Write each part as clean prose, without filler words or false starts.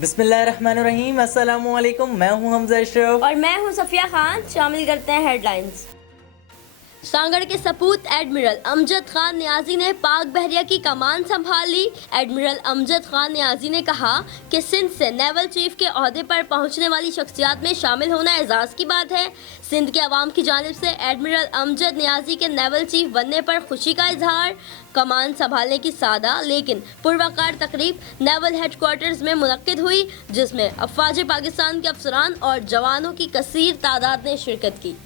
बिस्मिल्लाहिर्रहमानिर्रहीम, अस्सलामु अलैकुम। मैं हूं हमजा अशरफ और मैं हूं सफिया खान। शामिल करते हैं हेडलाइंस। सांगड़ के सपूत एडमिरल अमजद खान नियाजी ने पाक बहरिया की कमान संभाल ली। एडमिरल अमजद खान नियाजी ने कहा कि सिंध से नेवल चीफ के ओहदे पर पहुंचने वाली शख्सियात में शामिल होना एजाज़ की बात है। सिंध के अवाम की जानिब से एडमिरल अमजद नियाजी के नेवल चीफ बनने पर खुशी का इजहार। कमान संभालने की सादा लेकिन पुरवकार तकरीब नेवल हेडक्वार्टर्स में मुनक्किद हुई, जिसमें अफवाज पाकिस्तान के अफसरान और जवानों की कसीर तादाद ने शिरकत की।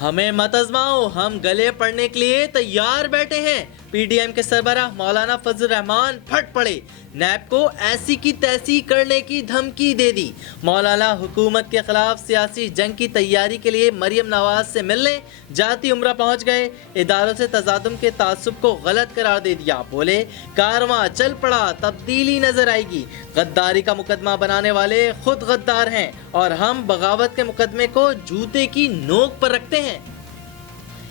हमें मत आजमाओ, हम गले पड़ने के लिए तैयार बैठे हैं। पीडीएम के सरबराह मौलाना फजल रहमान फट पड़े, नैब को ऐसी की तैसी करने की धमकी दे दी। मौलाना हुकूमत के खिलाफ सियासी जंग की तैयारी के लिए मरियम नवाज से मिलने जाती उम्रा पहुंच गए। इदारों से तजादुम के तासुब को गलत करार दे दिया। बोले कारवां चल पड़ा, तब्दीली नजर आएगी। गद्दारी का मुकदमा बनाने वाले खुद गद्दार हैं और हम बगावत के मुकदमे को जूते की नोक पर रखते हैं।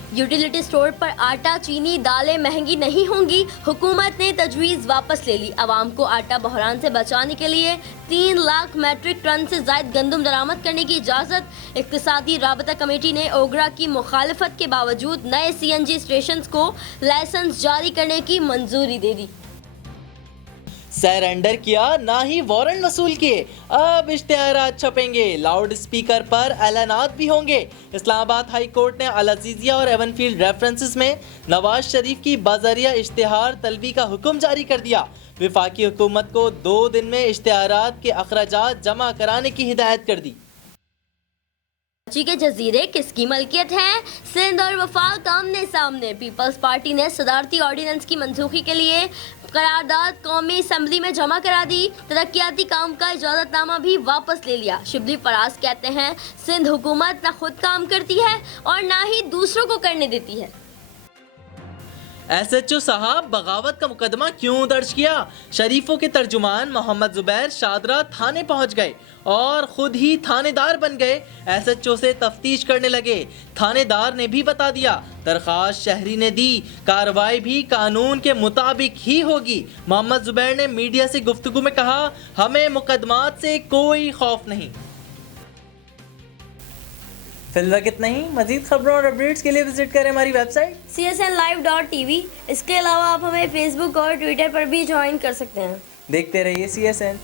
यूटिलिटी स्टोर पर आटा, चीनी, दालें महंगी नहीं होंगी। हुकूमत ने तजवीज़ वापस ले ली। आवाम को आटा बहरान से बचाने के लिए 3 लाख मैट्रिक टन से ज़ायद गंदम दरामद करने की इजाज़त। इक़्तिसादी राबता कमेटी ने ओगरा की मुखालफत के बावजूद नए CNG स्टेशन को लाइसेंस जारी करने की मंजूरी दे दी। सरेंडर किया, ना ही वारंट वसूल किए। अब इश्तिहारात छपेंगे, लाउड स्पीकर पर ऐलानात भी होंगे। इस्लामाबाद हाई कोर्ट ने अल अज़ीज़िया और एवनफील्ड रेफरेंसेस में नवाज शरीफ की बाज़ारिया इश्तिहार तलबी का हुक्म जारी कर दिया। विफाकी हुकूमत को 2 दिन में इश्तिहारात के अखराजात जमा कराने की हिदायत कर दी। कराची के जजीरे किसकी मलकियत हैं? सिंध और वफाक आमने सामने। पीपल्स पार्टी ने सदारती ऑर्डिनेंस की मंसूखी के लिए करारदाद कौमी असम्बली में जमा करा दी। तरक्याती काम का इजाजतनामा भी वापस ले लिया। शिबली फराज कहते हैं सिंध हुकूमत ना खुद काम करती है और ना ही दूसरों को करने देती है। SHO साहब बगावत का मुकदमा क्यों दर्ज किया? शरीफों के तर्जुमान मोहम्मद जुबैर शादरा थाने पहुंच गए और खुद ही थानेदार बन गए। SHO से तफ्तीश करने लगे। थानेदार ने भी बता दिया, दरख्वास्त शहरी ने दी, कार्रवाई भी कानून के मुताबिक ही होगी। मोहम्मद जुबैर ने मीडिया से गुफ्तगू में कहा, हमें मुकदमात से कोई खौफ नहीं। फिलहाल कितना ही। मजीद खबरों और अपडेट्स के लिए विजिट करें हमारी वेबसाइट csnlive.tv। इसके अलावा आप हमें फेसबुक और ट्विटर पर भी ज्वाइन कर सकते हैं। देखते रहिए CSN।